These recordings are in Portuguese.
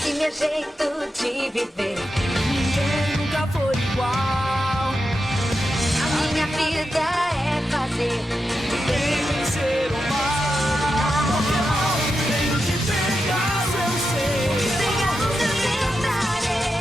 Esse meu jeito de viver, Ninguém nunca foi igual. a minha vida é fazer Bem ser o mal. Tenho que pegar seu ser. pegar o seu tentarei.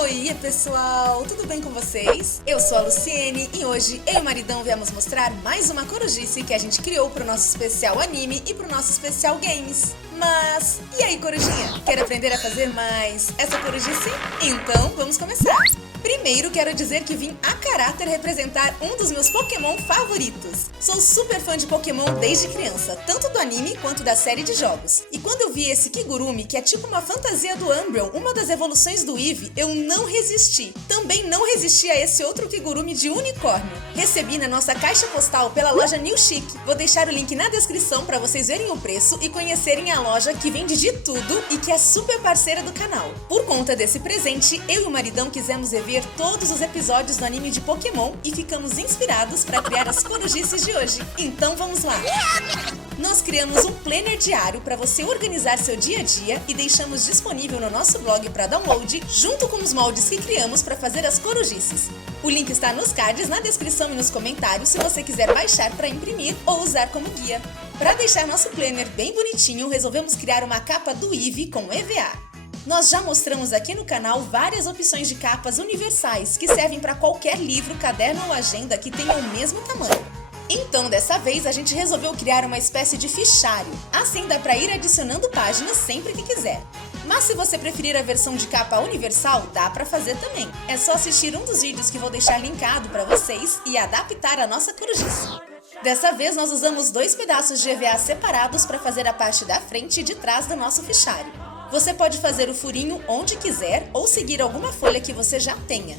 Oi, pessoal, tudo bem com vocês? Eu sou a Luciene e hoje eu e o maridão viemos mostrar mais uma corujice que a gente criou pro nosso especial anime e pro nosso especial games. Mas, e aí, corujinha? Quer aprender a fazer mais essa corujice? Então, vamos começar! Primeiro, quero dizer que vim a caráter representar um dos meus Pokémon favoritos. Sou super fã de Pokémon desde criança, tanto do anime quanto da série de jogos. E quando eu vi esse Kigurumi, que é tipo uma fantasia do Umbreon, uma das evoluções do Eevee, eu não resisti. Também não resisti a esse outro Kigurumi de unicórnio. Recebi na nossa caixa postal pela loja New Chic. Vou deixar o link na descrição para vocês verem o preço e conhecerem a loja que vende de tudo e que é super parceira do canal. Por conta desse presente, eu e o maridão quisemos rever todos os episódios do anime de Pokémon e ficamos inspirados para criar as corujices de hoje. Então vamos lá! Nós criamos um planner diário para você organizar seu dia a dia e deixamos disponível no nosso blog para download, junto com os moldes que criamos para fazer as corujices. O link está nos cards, na descrição e nos comentários se você quiser baixar para imprimir ou usar como guia. Para deixar nosso planner bem bonitinho, resolvemos criar uma capa do Eevee com EVA. Nós já mostramos aqui no canal várias opções de capas universais que servem para qualquer livro, caderno ou agenda que tenha o mesmo tamanho. Então, dessa vez, a gente resolveu criar uma espécie de fichário. Assim dá para ir adicionando páginas sempre que quiser. Mas se você preferir a versão de capa universal, dá para fazer também. É só assistir um dos vídeos que vou deixar linkado para vocês e adaptar a nossa corujice. Dessa vez, nós usamos 2 pedaços de EVA separados para fazer a parte da frente e de trás do nosso fichário. Você pode fazer o furinho onde quiser ou seguir alguma folha que você já tenha.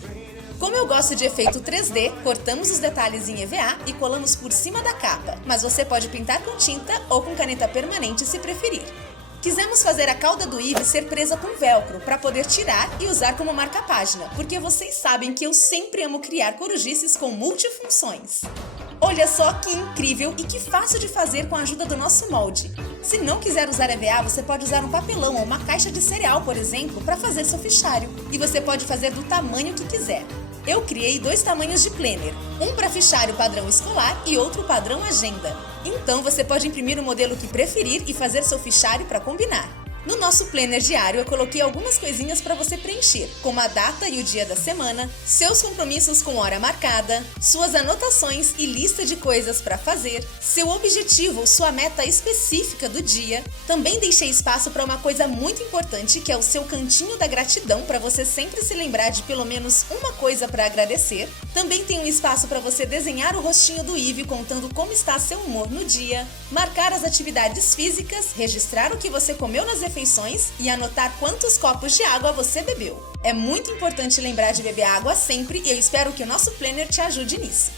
Como eu gosto de efeito 3D, cortamos os detalhes em EVA e colamos por cima da capa, mas você pode pintar com tinta ou com caneta permanente se preferir. Quisemos fazer a cauda do Eevee ser presa com velcro para poder tirar e usar como marca-página, porque vocês sabem que eu sempre amo criar corujices com multifunções. Olha só que incrível e que fácil de fazer com a ajuda do nosso molde. Se não quiser usar EVA, você pode usar um papelão ou uma caixa de cereal, por exemplo, para fazer seu fichário. E você pode fazer do tamanho que quiser. Eu criei 2 tamanhos de planner, um para fichário padrão escolar e outro padrão agenda. Então você pode imprimir o modelo que preferir e fazer seu fichário para combinar. No nosso planner diário, eu coloquei algumas coisinhas para você preencher, como a data e o dia da semana, seus compromissos com hora marcada, suas anotações e lista de coisas para fazer, seu objetivo ou sua meta específica do dia. Também deixei espaço para uma coisa muito importante, que é o seu cantinho da gratidão, para você sempre se lembrar de pelo menos uma coisa para agradecer. Também tem um espaço para você desenhar o rostinho do Eevee contando como está seu humor no dia, marcar as atividades físicas, registrar o que você comeu nas refeições e anotar quantos copos de água você bebeu. É muito importante lembrar de beber água sempre e eu espero que o nosso planner te ajude nisso.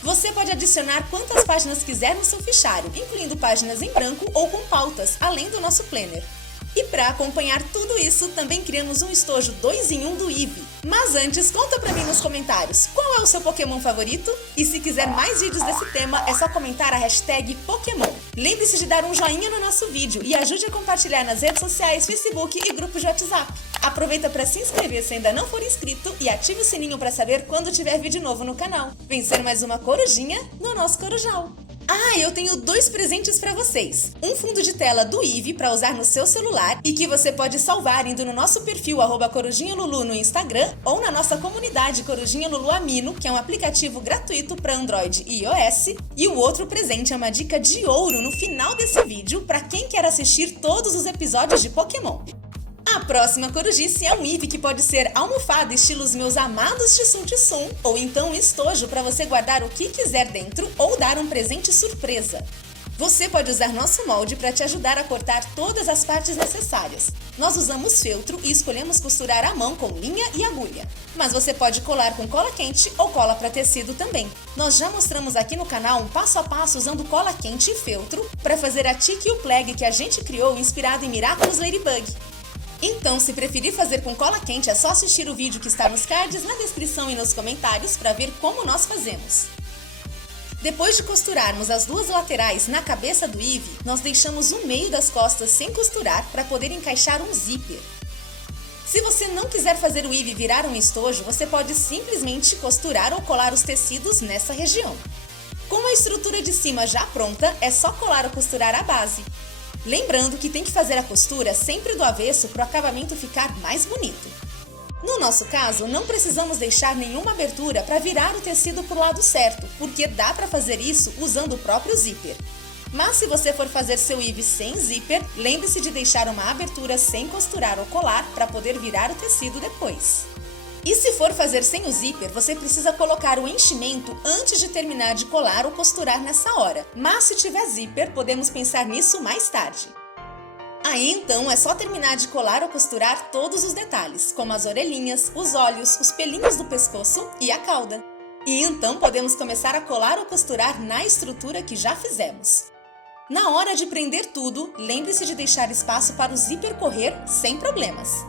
Você pode adicionar quantas páginas quiser no seu fichário, incluindo páginas em branco ou com pautas, além do nosso planner. E para acompanhar tudo isso, também criamos um estojo 2 em 1 do Eevee. Mas antes, conta pra mim nos comentários, qual é o seu Pokémon favorito? E se quiser mais vídeos desse tema, é só comentar a hashtag Pokémon. Lembre-se de dar um joinha no nosso vídeo e ajude a compartilhar nas redes sociais, Facebook e grupos de WhatsApp. Aproveita para se inscrever se ainda não for inscrito e ative o sininho para saber quando tiver vídeo novo no canal. Vencer mais uma corujinha no nosso Corujal. Ah, eu tenho 2 presentes para vocês. Um fundo de tela do Eevee para usar no seu celular e que você pode salvar indo no nosso perfil @corujinhalulu no Instagram ou na nossa comunidade Corujinha Lulu Amino, que é um aplicativo gratuito para Android e iOS. E o outro presente é uma dica de ouro no final desse vídeo para quem quer assistir todos os episódios de Pokémon. A próxima corujice é um Eevee que pode ser almofada estilo os meus amados Tsum, ou então um estojo para você guardar o que quiser dentro ou dar um presente surpresa. Você pode usar nosso molde para te ajudar a cortar todas as partes necessárias. Nós usamos feltro e escolhemos costurar à mão com linha e agulha. Mas você pode colar com cola quente ou cola para tecido também. Nós já mostramos aqui no canal um passo a passo usando cola quente e feltro para fazer a Tique e o Plague que a gente criou inspirado em Miraculous Ladybug. Então, se preferir fazer com cola quente, é só assistir o vídeo que está nos cards, na descrição e nos comentários para ver como nós fazemos. Depois de costurarmos as duas laterais na cabeça do Eve, nós deixamos o meio das costas sem costurar para poder encaixar um zíper. Se você não quiser fazer o Eve virar um estojo, você pode simplesmente costurar ou colar os tecidos nessa região. Com a estrutura de cima já pronta, é só colar ou costurar a base. Lembrando que tem que fazer a costura sempre do avesso para o acabamento ficar mais bonito. No nosso caso, não precisamos deixar nenhuma abertura para virar o tecido para o lado certo, porque dá para fazer isso usando o próprio zíper. Mas se você for fazer seu Eve sem zíper, lembre-se de deixar uma abertura sem costurar ou colar para poder virar o tecido depois. E se for fazer sem o zíper, você precisa colocar o enchimento antes de terminar de colar ou costurar nessa hora. Mas se tiver zíper, podemos pensar nisso mais tarde. Aí então é só terminar de colar ou costurar todos os detalhes, como as orelhinhas, os olhos, os pelinhos do pescoço e a cauda. E então podemos começar a colar ou costurar na estrutura que já fizemos. Na hora de prender tudo, lembre-se de deixar espaço para o zíper correr sem problemas.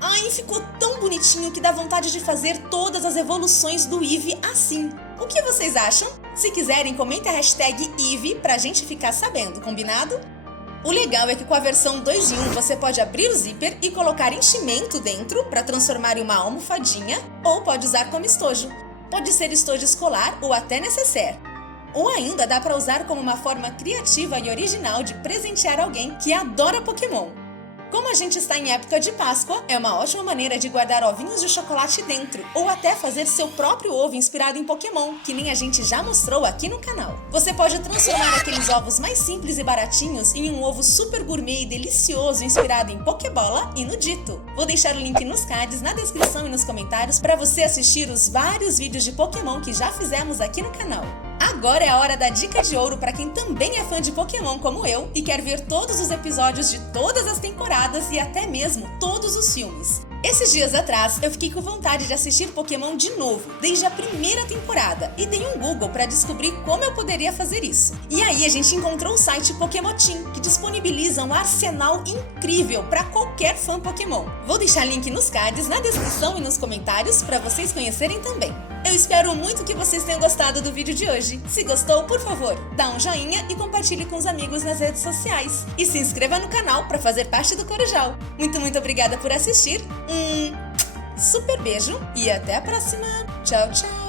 Ai, ficou tão bonitinho que dá vontade de fazer todas as evoluções do Eve assim. O que vocês acham? Se quiserem, comente a hashtag Eve pra gente ficar sabendo, combinado? O legal é que com a versão 2 em 1 você pode abrir o zíper e colocar enchimento dentro para transformar em uma almofadinha, ou pode usar como estojo. Pode ser estojo escolar ou até necessaire. Ou ainda dá para usar como uma forma criativa e original de presentear alguém que adora Pokémon. Como a gente está em época de Páscoa, é uma ótima maneira de guardar ovinhos de chocolate dentro, ou até fazer seu próprio ovo inspirado em Pokémon, que nem a gente já mostrou aqui no canal. Você pode transformar aqueles ovos mais simples e baratinhos em um ovo super gourmet e delicioso inspirado em Pokébola e no Ditto. Vou deixar o link nos cards, na descrição e nos comentários para você assistir os vários vídeos de Pokémon que já fizemos aqui no canal. Agora é a hora da dica de ouro para quem também é fã de Pokémon como eu e quer ver todos os episódios de todas as temporadas e até mesmo todos os filmes. Esses dias atrás, eu fiquei com vontade de assistir Pokémon de novo, desde a primeira temporada, e dei um Google para descobrir como eu poderia fazer isso. E aí a gente encontrou o site Pokémotin, que disponibiliza um arsenal incrível para qualquer fã Pokémon. Vou deixar link nos cards, na descrição e nos comentários para vocês conhecerem também. Eu espero muito que vocês tenham gostado do vídeo de hoje. Se gostou, por favor, dá um joinha e compartilhe com os amigos nas redes sociais. E se inscreva no canal para fazer parte do Corujal. Muito obrigada por assistir. Super beijo e até a próxima. Tchau, tchau.